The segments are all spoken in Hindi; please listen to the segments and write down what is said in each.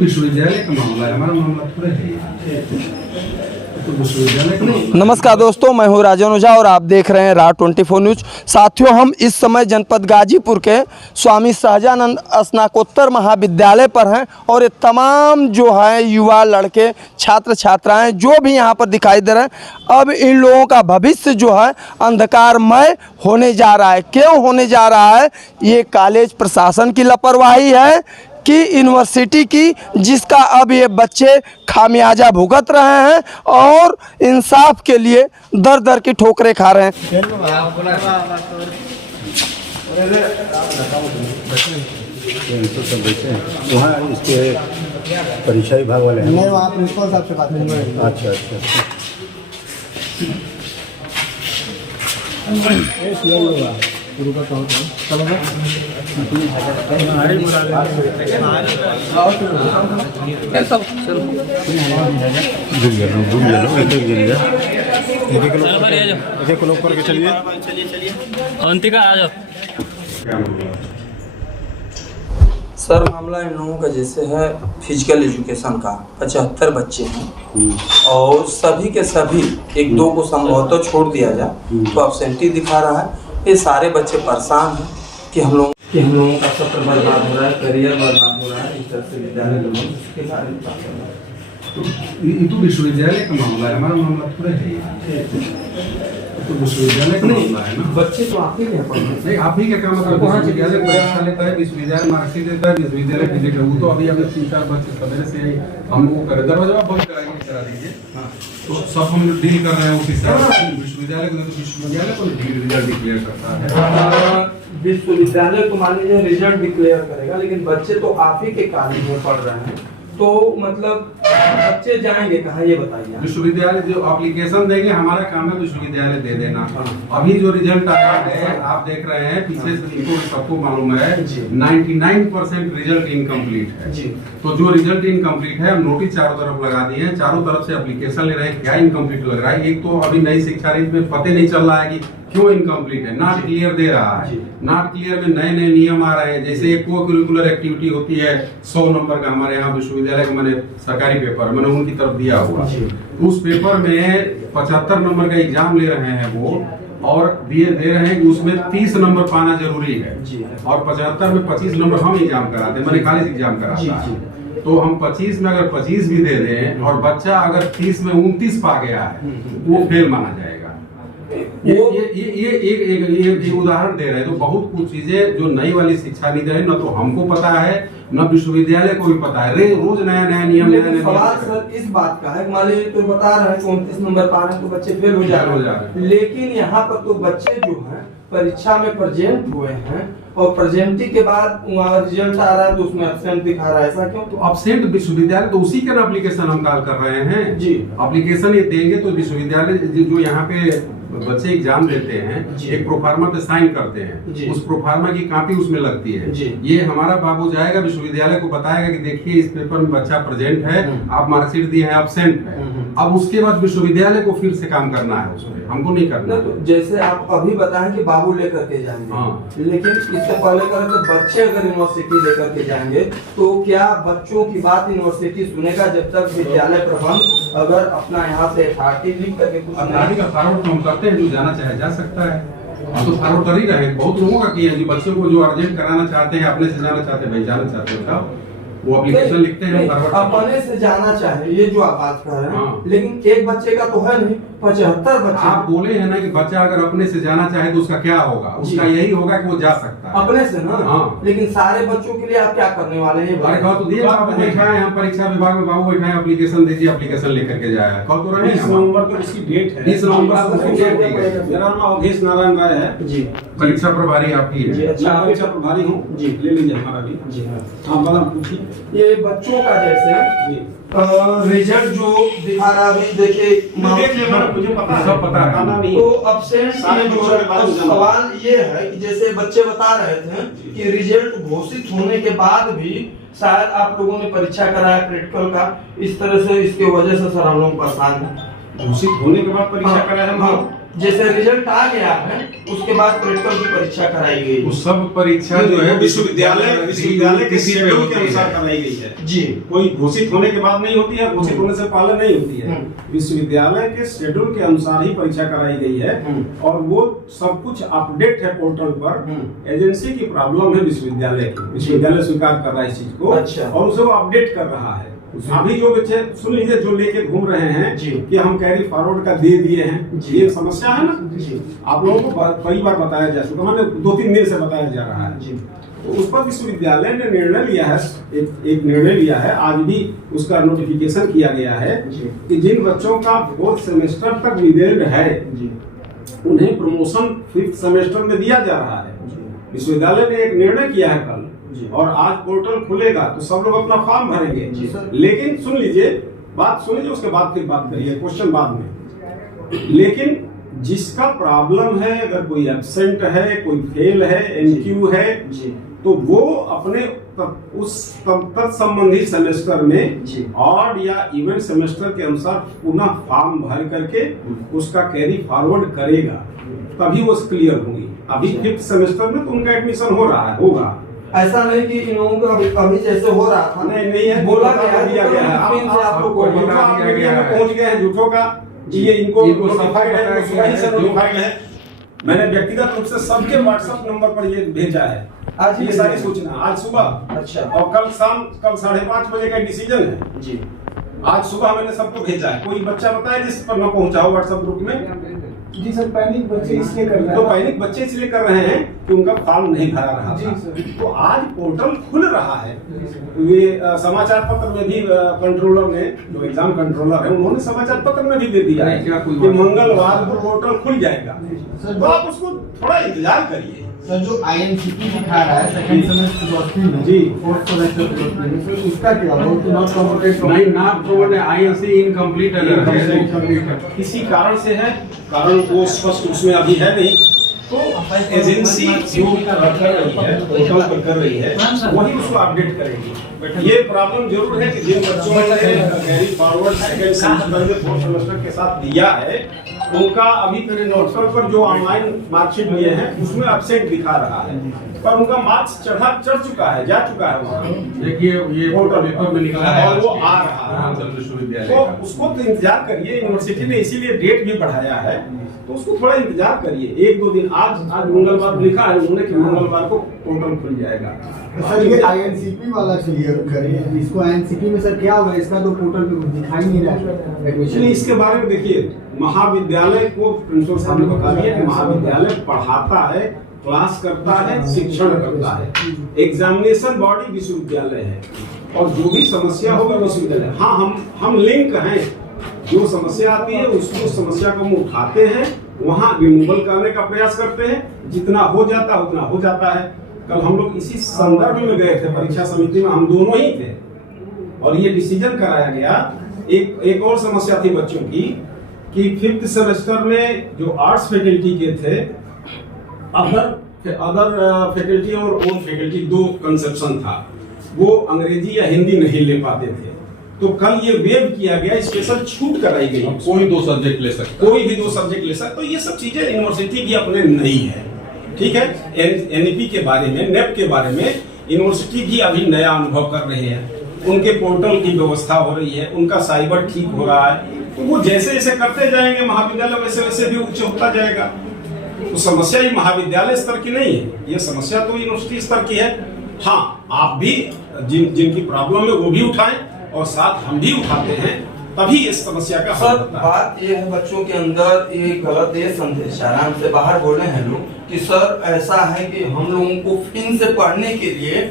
विश्वविद्यालय का मामला है, हमारा मामला थोड़ा है। तो विश्वविद्यालय का नमस्कार दोस्तों, मैं हूं राजन ओझा और आप देख रहे हैं राह 24 न्यूज। साथियों, हम इस समय जनपद गाजीपुर के स्वामी सहजानंद स्नातकोत्तर महाविद्यालय पर हैं और ये तमाम जो है युवा लड़के छात्र छात्राएं जो भी यहां पर दिखाई दे रहे हैं, अब इन लोगों का भविष्य जो है अंधकारमय होने जा रहा है। क्यों होने जा रहा है? ये कॉलेज प्रशासन की लापरवाही है कि यूनिवर्सिटी की, जिसका अब ये बच्चे खामियाजा भुगत रहे हैं और इंसाफ के लिए दर दर की ठोकरें खा रहे हैं। वहाँ इसके परीक्षा विभाग वाले हैं। नहीं, वहाँ प्रिंसिपल साहब से बात करेंगे। अच्छा अच्छा एक लोग करके चलिए। अंतिका आ जाओ। सर, मामला इन लोगों का जैसे है फिजिकल एजुकेशन का 75 बच्चे हैं और सभी के सभी एक दो को संभवतः छोड़ दिया जाए तो एब्सेंटी दिखा रहा है। ये सारे बच्चे परेशान हैं कि हम लोगों का सत्र बर्बाद हो रहा है, करियर बर्बाद हो रहा है। इस तरह से विद्यालय लोगों के बारे में बात कर रहा है। तो विश्वविद्यालय का मामला है, हमारा मामला थोड़ा है। तो विश्वविद्यालय का मामला है ना। बच्चे तो आप ही के पढ़ रहे नहीं, आप ही क्या काम मतलब विश्वविद्यालय परीक्षा लेता है, विश्वविद्यालय मार्कशीट देता है, विश्वविद्यालय फिजिक्स है। वो तो अभी 3-4 बच्चे सवेरे से ही हम लोग को करे दरवाजा बंद करा दीजिए। तो सब हम लोग डील कर रहे हैं उसी से। विश्वविद्यालय को विश्वविद्यालय को रिजल्ट डिक्लेयर करता है। विश्वविद्यालय तो मान लीजिए रिजल्ट डिक्लेयर करेगा, लेकिन बच्चे तो आप ही के कॉलेज में पढ़ रहे हैं, तो मतलब बच्चे जाएंगे कहाँ, ये बताइए। विश्वविद्यालय जो एप्लीकेशन देंगे, हमारा काम है विश्वविद्यालय दे देना। अभी जो रिजल्ट आया है आप देख रहे हैं, पीछे से इनको सबको मालूम है 99% रिजल्ट इनकम्प्लीट है जी। तो जो रिजल्ट इनकम्प्लीट है, हम नोटिस चारों तरफ लगा दिए हैं, चारों तरफ से एप्लीकेशन ले रहे हैं, क्या इनकम्प्लीट लग रहा है। एक तो अभी नई शिक्षा नीति में पता नहीं चल रहा है कि क्यों इनकम्प्लीट है, नॉट क्लियर दे रहा है। नॉट क्लियर में नए नए नियम आ रहे हैं, जैसे एक को करिकुलर एक्टिविटी होती है 100 नंबर का, हमारे यहाँ विश्वविद्यालय का मैंने सरकारी पेपर मैंने उनकी तरफ दिया हुआ, उस पेपर में 75 नंबर का एग्जाम ले रहे हैं वो, और दे रहे हैं कि उसमें 30 नंबर पाना जरूरी है और 75 में 25 नंबर हम एग्जाम कराते हैं, मैंने कॉलेज एग्जाम कराता है। तो हम 25 में अगर 25 भी दे दें और बच्चा अगर 30 में 29 पा गया है, वो फेल माना जाएगा। ये एक उदाहरण दे रहे हैं। तो बहुत कुछ चीजें जो नई वाली शिक्षा नीति है, न तो हमको पता है न विश्वविद्यालय को भी पता है। रोज नया नया नियम। सवाल सर इस बात का है, मान लीजिए तो बता रहे हैं 29 नंबर पा रहे हैं तो बच्चे फेल हो जा रहे हैं, लेकिन यहाँ पर तो बच्चे जो हैं परीक्षा में प्रेजेंट हुए हैं और प्रेजेंटी के बाद वहाँ रिजल्ट आ रहा है तो उसमें एब्सेंट दिखा रहा है, ऐसा क्यों? तो एब्सेंट विश्वविद्यालय तो उसी के एप्लीकेशन हम कॉल कर रहे हैं जी। एप्लीकेशन ये देंगे तो विश्वविद्यालय जो यहाँ पे बच्चे एग्जाम देते हैं, एक प्रोफार्मा पे साइन करते हैं, उस प्रोफार्मा की कॉपी उसमें लगती है। ये हमारा बाबू जाएगा विश्वविद्यालय को बताएगा कि देखिए इस पेपर में बच्चा प्रेजेंट है, आप मार्कशीट दिए हैं, एब्सेंट है। अब उसके बाद विश्वविद्यालय को फिर से काम करना है उसमें, हमको नहीं करना। तो जैसे आप अभी बताएं कि बाबू लेकर के जाएंगे, लेकिन इससे पहले करें तो बच्चे अगर यूनिवर्सिटी लेकर के जाएंगे तो क्या बच्चों की बात यूनिवर्सिटी सुनेगा जब तक विद्यालय प्रबंध अगर अपना यहाँ से FRT लिख करके कुछ फॉरवर्ड हम करते हैं, जो जाना चाहे जा सकता है। हम तो फॉरवर्ड कर ही रहे हैं, बहुत लोगों का किया है। बच्चों को जो अर्जेंट कराना चाहते हैं, अपने से जाना चाहते हैं, भाई जाना चाहते हैं, वो एप्लीकेशन लिखते हैं, अपने से जाना चाहे, ये जो आप बात कर रहे हैं, लेकिन एक बच्चे का तो है नहीं, 75 बच्चे। आप बोले हैं ना कि बच्चा अगर अपने से जाना चाहे तो उसका क्या होगा? उसका यही होगा कि वो जा सकता है अपने से ना। लेकिन सारे बच्चों के लिए आप क्या करने वाले हैं? अरे कहो तो दिए आप बैठाए हैं परीक्षा विभाग में, बाबू बैठाए एप्लीकेशन दीजिए, एप्लीकेशन लेकर के जाया। कहो तो रहे 20 नवंबर को इसकी डेट है। 20 नवंबर को डेट है। मेरा नाम अवधेश नारायण राय है जी, परीक्षा प्रभारी आप ही है। अच्छा, परीक्षा प्रभारी हूँ जी, ले लीजिए हमारा भी जी। हाँ बता पूछिए। ये बच्चों का जैसे रिजल्ट जो दिखा रहा है, देखिए मुझे पता है, सब पता है। तो अब्सेंट सवाल ये है कि जैसे बच्चे बता रहे थे कि रिजल्ट घोषित होने के बाद भी शायद आप लोगों ने परीक्षा कराया क्रिटिकल का, इस तरह से इसके वजह से सर हम लोग परेशान हैं। घोषित होने के बाद परीक्षा कराया हम। जैसे रिजल्ट आ गया है उसके बाद प्रैक्टिकल की परीक्षा कराई गई। वो सब परीक्षा जो है विश्वविद्यालय के किसी पे शेड्यूल के होती अनुसार है। कराई गई है जी कोई घोषित होने के बाद नहीं होती है, घोषित होने से पहले नहीं होती है। विश्वविद्यालय के शेड्यूल के अनुसार ही परीक्षा कराई गई है और वो सब कुछ अपडेट है पोर्टल पर। एजेंसी की प्रॉब्लम है विश्वविद्यालय की, विश्वविद्यालय स्वीकार कर रहा है इस चीज को अच्छा। और उसे वो अपडेट कर रहा है। अभी जो बच्चे सुन लीजिए जो लेके घूम रहे हैं जी। कि हम कैरी फॉरवर्ड का दे दिए हैं, जी। ये समस्या है ना। आप लोगों को कई बार बताया जा चुका, मैंने 2-3 दिन से बताया जा रहा है। तो उस पर विश्वविद्यालय ने निर्णय लिया है, एक निर्णय लिया है, आज भी उसका नोटिफिकेशन किया गया है कि जिन बच्चों का 4th सेमेस्टर तक विदेल्ड है उन्हें प्रमोशन 5th सेमेस्टर में दिया जा रहा है। विश्वविद्यालय ने एक निर्णय किया है कल और आज पोर्टल खुलेगा तो सब लोग अपना फॉर्म भरेंगे। लेकिन सुन लीजिए, बात सुन लीजिए, उसके बाद फिर बात करिए, क्वेश्चन बाद में। लेकिन जिसका प्रॉब्लम है, अगर कोई एब्सेंट है, कोई फेल है, एनक्यू है, तो वो अपने उस संबंधित सेमेस्टर में ऑड या इवन सेमेस्टर के अनुसार पुनः फॉर्म भर करके उसका कैरी फॉरवर्ड करेगा, तभी वो क्लियर होंगी। अभी 5th सेमेस्टर में तो उनका एडमिशन हो रहा है, होगा। ऐसा नहीं कि इन लोगों का अभी जैसे हो रहा था, नहीं है, बोला दिया गया है। आप लोग को पहुंच गए हैं झूठों का, ये इनको नोटिफाइड है, सुबह से नोटिफाइड है। मैंने व्यक्तिगत रूप से सबके व्हाट्सएप नंबर पर ये भेजा है आज ये सारी सूचना, आज सुबह। अच्छा। और कल 5:30 बजे का डिसीजन है जी। आज सुबह मैंने सबको भेजा है। कोई बच्चा बताया जिस पर न पहुंचा हो व्हाट्सएप ग्रुप में? जी सर, पैनिक बच्चे इसलिए कर रहे हैं। तो पैनिक बच्चे इसलिए कर रहे हैं कि उनका फॉर्म नहीं भरा रहा जी था। सर। तो आज पोर्टल खुल रहा है। ये समाचार पत्र में भी कंट्रोलर ने, जो एग्जाम कंट्रोलर है, उन्होंने समाचार पत्र में भी दे दिया है कि मंगलवार को पोर्टल खुल जाएगा। तो आप उसको थोड़ा इंतजार करिए। सर, जो INCP दिखा रहा है सेकंड सेमेस्टर फिलोसफी में, जी। 4th सेमेस्टर फिलोसफी में, तो इसका क्या हो तो नॉट कम्प्लीट नहीं ना, तो INC इनकम्प्लीट अगर है किसी कारण से है, कारण वो स्पष्ट उसमें अभी है नहीं। तो एजेंसी जो कर रही है, पोर्टल पर कर रही है, वही उसको अपडेट करेगी। ये प्रॉब्लम जरूर है कि जिन बच्चों ने कैरी फॉरवर्ड सेकंड सेमेस्टर में 4th सेमेस्टर के साथ दिया है, उनका अभी पोर्टल पर जो ऑनलाइन मार्कशीट लिए हैं उसमें एब्सेंट दिखा रहा है, पर उनका मार्क्स चढ़ चुका है, जा चुका है वहाँ। देखिए ये पोर्टल पेपर में निकला है और वो आ रहा है। विश्वविद्यालय तो का। उसको तो इंतजार करिए, यूनिवर्सिटी ने इसीलिए डेट भी बढ़ाया है, तो उसको थोड़ा इंतजार करिए 1-2 दिन। आज मंगलवार लिखा है उन्होंने कि मंगलवार को पोर्टल खुल जाएगा। सर, ये INCP वाला क्लियर करिए, इसको INCP में सर क्या होगा, इसका तो पोर्टल पे कुछ दिखाई नहीं रहा है एडमिशन। इसलिए इसके बारे में देखिए, महाविद्यालय को प्रिंसिपल साहब ने बता दिया कि महाविद्यालय पढ़ाता है, क्लास करता है, शिक्षण करता है। एग्जामिनेशन बॉडी विश्वविद्यालय है और जो भी समस्या होगा विश्वविद्यालय, हाँ हम लिंक हैं। जो समस्या आती है उसको समस्या को हम उठाते हैं, वहाँ रिमूवल करने का प्रयास करते हैं, जितना हो जाता है उतना हो जाता है। कल हम लोग इसी संदर्भ में गए थे परीक्षा समिति में, हम दोनों ही थे और ये डिसीजन कराया गया। एक और समस्या थी बच्चों की कि 5th सेमेस्टर में जो आर्ट्स फैकल्टी के थे, अदर फैकल्टी और ओन फैकल्टी 2 कंसेप्शन था, वो अंग्रेजी या हिंदी नहीं ले पाते थे। तो कल ये वेव किया गया, स्पेशल छूट कराई गई, कोई 2 सब्जेक्ट ले सकता है। कोई भी 2 सब्जेक्ट ले सकता। तो ये सब चीजें यूनिवर्सिटी की अपने नहीं है, ठीक है। NEP के बारे में, नेप के बारे में यूनिवर्सिटी भी अभी नया अनुभव कर रहे हैं। उनके पोर्टल की व्यवस्था हो रही है, उनका साइबर ठीक हो रहा है, तो वो जैसे जैसे करते जाएंगे महाविद्यालय वैसे वैसे भी उच्च होता जाएगा। तो समस्या ये महाविद्यालय स्तर की नहीं है, ये समस्या तो यूनिवर्सिटी स्तर की है। हाँ, आप भी जिनकी प्रॉब्लम है वो भी उठाएं और साथ हम भी उठाते हैं, तभी इस समस्या का हल सर होता है। बात ये है, बच्चों के अंदर एक गलत ये संदेश आराम से बाहर बोले हैं लोग कि सर ऐसा है कि हम लोगों को फिर से पढ़ने के लिए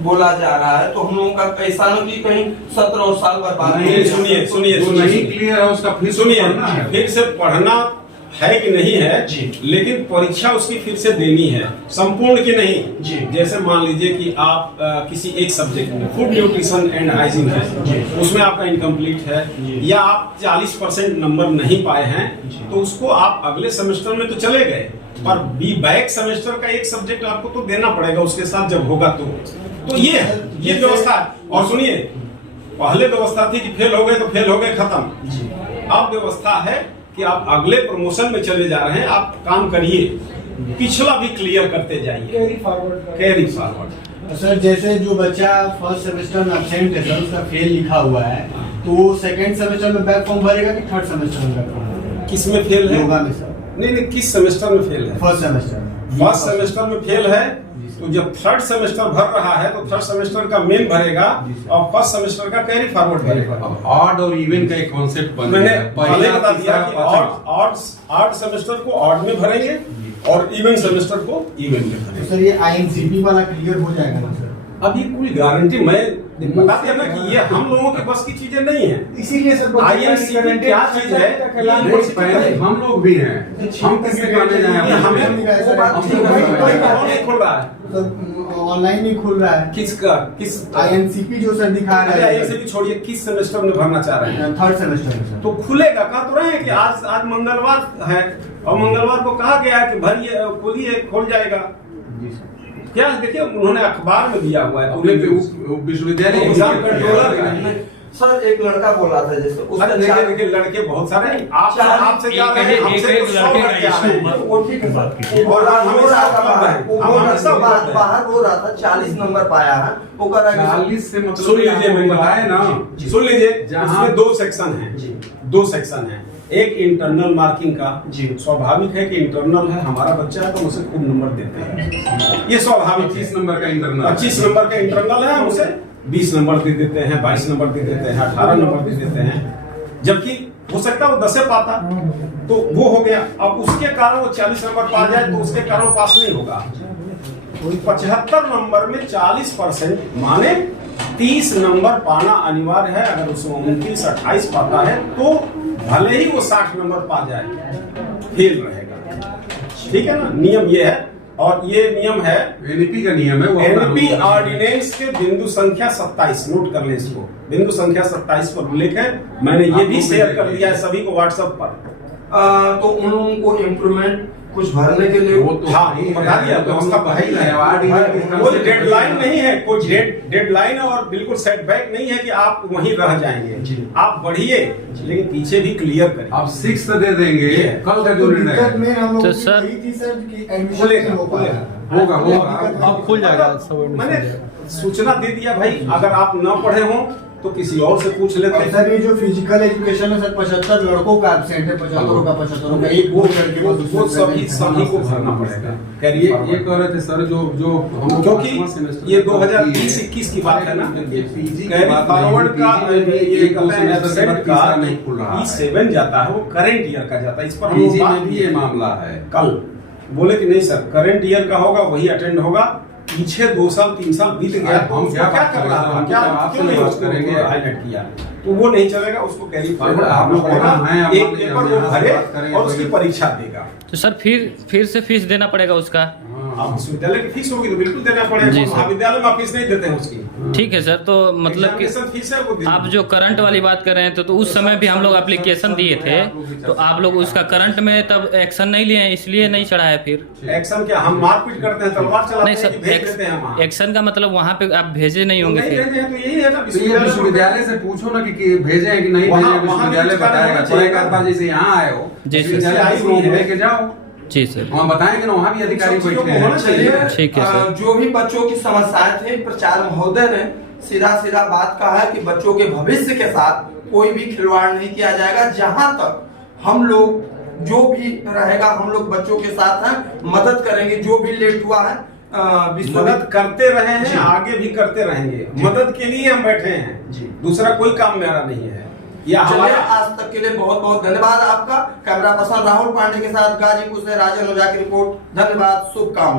बोला जा रहा है, तो हम लोगों का ऐसा न कि कहीं 17 साल बर्बाद हो नहीं, जाए। सुनिए जो नहीं क्लियर है उसका फिर सुनिए, पढ़ना है। फिर से पढ़ना है कि नहीं है जी। लेकिन परीक्षा उसकी फिर से देनी है, संपूर्ण की नहीं जी। जैसे मान लीजिए कि आप किसी एक सब्जेक्ट में फूड न्यूट्रिशन एंड हाइजीन है, उसमें आपका इनकम्प्लीट है या आप 40% नंबर नहीं पाए हैं, तो उसको आप अगले सेमेस्टर में तो चले गए, पर बी बैक सेमेस्टर का एक सब्जेक्ट आपको तो देना पड़ेगा उसके साथ जब होगा तो ये है, ये व्यवस्था है। और सुनिए, पहले व्यवस्था थी कि फेल हो गए तो फेल हो गए, खत्म। अब व्यवस्था है कि आप अगले प्रमोशन में चले जा रहे हैं, आप काम करिए, पिछला भी क्लियर करते जाइए, कैरी फॉरवर्ड। सर जैसे जो बच्चा फर्स्ट सेमेस्टर में एब्सेंट है सर, उसका फेल लिखा हुआ है, तो वो सेकंड सेमेस्टर में बैक फॉर्म भरेगा कि थर्ड सेमेस्टर में बैक फॉर्म भरेगा? किस में फेल है? योगा में सर। नहीं, किस सेमेस्टर में फेल है? फर्स्ट सेमेस्टर में। फर्स्ट सेमेस्टर में फेल है तो जब थर्ड सेमेस्टर भर रहा है तो थर्ड सेमेस्टर का मेन भरेगा और फर्स्ट सेमेस्टर का कैरी फॉरवर्ड भरेगा। अब ऑड और इवन का एक कॉन्सेप्ट बन मैंने गया है। पहले बता दिया कि तीसरा, ऑड सेमेस्टर को ऑड में भरेंगे और इवन सेमेस्टर को इवन में तो भरेंगे। सर ये INCP वाला क्लियर हो जाएगा ना सर? अब ये कोई गारंटी मैं बता दिया ना कि ये हम लोगों के बस की चीजें नहीं है। इसीलिए सर INCP क्या चीज है? नहीं, पहले हम लोग भी हैं, हम किसके कहने जाए? हमें कौन नहीं खुल रहा है? ऑनलाइन नहीं खुल रहा है। किसका किस INCP जो सर दिखा रहा है INCP छोड़िए, किस सेमेस्टर में भरना चाह रहे हैं? थर्ड सेमेस्टर में सर। तो खुलेगा। कहा तो रहे हैं कि आज मंगलवार है और मंगलवार को कहा गया है कि भरिए, खोलिए, खोल जाएगा। क्या देखिए उन्होंने अखबार में दिया हुआ है पूरे विश्वविद्यालय एग्जाम कंट्रोलर का। सर एक लड़का बोल रहा था जैसे अरे देखिए लड़के बहुत सारे हैं, आपसे क्या रहे हैं, हमसे एक कुछ सौ लड़के का लड़के आ रहे हैं। वो ठीक है सर, और आप हमेशा उपलब्ध हैं। हम हमेशा उपलब्ध हैं। बाहर हो रहा था 40 नंबर पाया है वो कर रहा है 40 से मतलब सुन लीजिए मेरी बताए ना, सुन लीजिए, जहाँ- इसमें दो सेक्शन हैं, दो सेक्शन हैं। एक इंटरनल मार्किंग का, स्वाभाविक है कि इंटरनल है, हमारा बच्चा है तो उसे खूब नंबर देते हैं, ये स्वाभाविक 25 नंबर का इंटरनल, 25 नंबर का इंटरनल है, हम उसे 20 नंबर दे देते हैं, 22 नंबर दे देते हैं, 18 नंबर दे देते हैं। जबकि हो सकता है वो 10 पाता तो वो हो गया। अब उसके कारण वो 40 नंबर पा जाए तो उसके कारण वो पास नहीं होगा। 75 नंबर में 40% माने 30 नंबर पाना अनिवार्य है। अगर उसमें 29-28 पाता है तो भले ही वो 60 नंबर पा जाए, फेल रहेगा। ठीक है ना, नियम ये है। और ये नियम है एनईपी का नियम है, वो एनईपी ऑर्डिनेंस के बिंदु संख्या 27, नोट कर ले इसको, बिंदु संख्या 27 पर उल्लेख है। मैंने ये भी शेयर कर दिया है सभी को व्हाट्सएप पर। तो उन लोगों को इम्प्रूवमेंट कुछ भरने के लिए वो तो हाँ, बता दिया तो उसका भाई है, कोई डेडलाइन नहीं है, कोई डेडलाइन और बिल्कुल सेटबैक नहीं है कि आप वहीं रह जाएंगे। आप बढ़िए लेकिन पीछे भी क्लियर करिए। आप 6 दे देंगे, कल का जो निर्णय दिक्कत में हम लोग तो की सर- यही थी सर कि एडमिशन खुलेगा, नहीं हो पाया। होगा, होगा। दिक्कत में- अब खुल जाएगा सब। मैंने सूचना दे दिया भाई, अगर आप न पढ़े हो तो किसी और से पूछ लेते और हैं। सर ये जो फिजिकल एजुकेशन है सर 75 लड़कों का एब्सेंट है, 75 का 75 का एक वो लड़के को वो सभी को भरना पड़ेगा। कैरी ये फॉरवर्ड। कह रहे थे सर जो हम क्योंकि पांचवां सेमेस्टर ये में 2020-21 की बात है ना, ये पीजी कैरी फॉरवर्ड का ये सेमेस्टर का नहीं खुल रहा है। E7 जाता है, वो करंट ईयर का जाता है। इस पर हम पीजी बात में भी ये मामला है। कल बोले कि नहीं सर करंट ईयर का होगा, वही अटेंड होगा। पीछे 2 साल 3 साल बीत गया, हम हम क्या क्या बात कर रहा था, करेंगे? क्या हम आपसे क्यों नहीं बात उसको करेंगे? हाईलाइट किया, तो वो नहीं चलेगा। उसको कैरी फॉरवर्ड आप करना लोग पड़ेगा। हैं, आप एक मान लीजिए पेपर हम वो यहाँ से भरे बात करेंगे और उसकी तो- परीक्षा देगा। तो सर फिर से फीस देना पड़ेगा उसका? आप विश्वविद्यालय की फीस होगी तो बिल्कुल देना जी पड़ेगा। सर। महाविद्यालय में फीस नहीं देते हैं उसकी, ठीक है सर, तो मतलब कि एग्जामिनेशन फीस है वो देनी। आप जो करंट वाली बात कर रहे हैं तो उस समय भी हम लोग एप्लीकेशन दिए थे, तो आप लोग उसका करंट में तब एक्शन नहीं लिए हैं, इसलिए नहीं चढ़ा है फिर? एक्शन क्या, हम मारपीट करते हैं, तलवार चलाते नहीं हैं सर, कि भेज देते हैं वहाँ? एक्शन का मतलब वहाँ पे आप भेजे नहीं होंगे नहीं फिर? भेजे हैं तो यही है ना, तो ये विश्वविद्यालय से पूछो ना कि भेजे हैं कि नहीं भेजे हैं, विश्वविद्यालय बताएगा। तो एक आध बार जैसे यहाँ आए हो जी सर। विश्वविद्यालय आई हुई है, लेके जाओ, जी सर, हम बताएंगे ना, वहाँ भी अधिकारी सब चीजों बैठे को होना हैं। चाहिए। ठीक है सर। जो भी बच्चों की समस्याएं थे, प्रचार महोदय ने सीधा बात कहा है कि बच्चों के भविष्य के साथ कोई भी खिलवाड़ नहीं किया जाएगा। जहां तक हम लोग जो भी रहेगा, हम लोग बच्चों के साथ हैं, मदद करेंगे। जो भी लेट हुआ है मदद करते रहे हैं, आगे भी करते रहेंगे। मदद के लिए हम बैठे हैं, दूसरा कोई काम मेरा नहीं है। या चलिए, हमारा आज तक के लिए बहुत बहुत धन्यवाद आपका। कैमरा पर्सन राहुल पांडे के साथ गाजीपुर से राजन ओझा की रिपोर्ट। धन्यवाद, शुभकामना।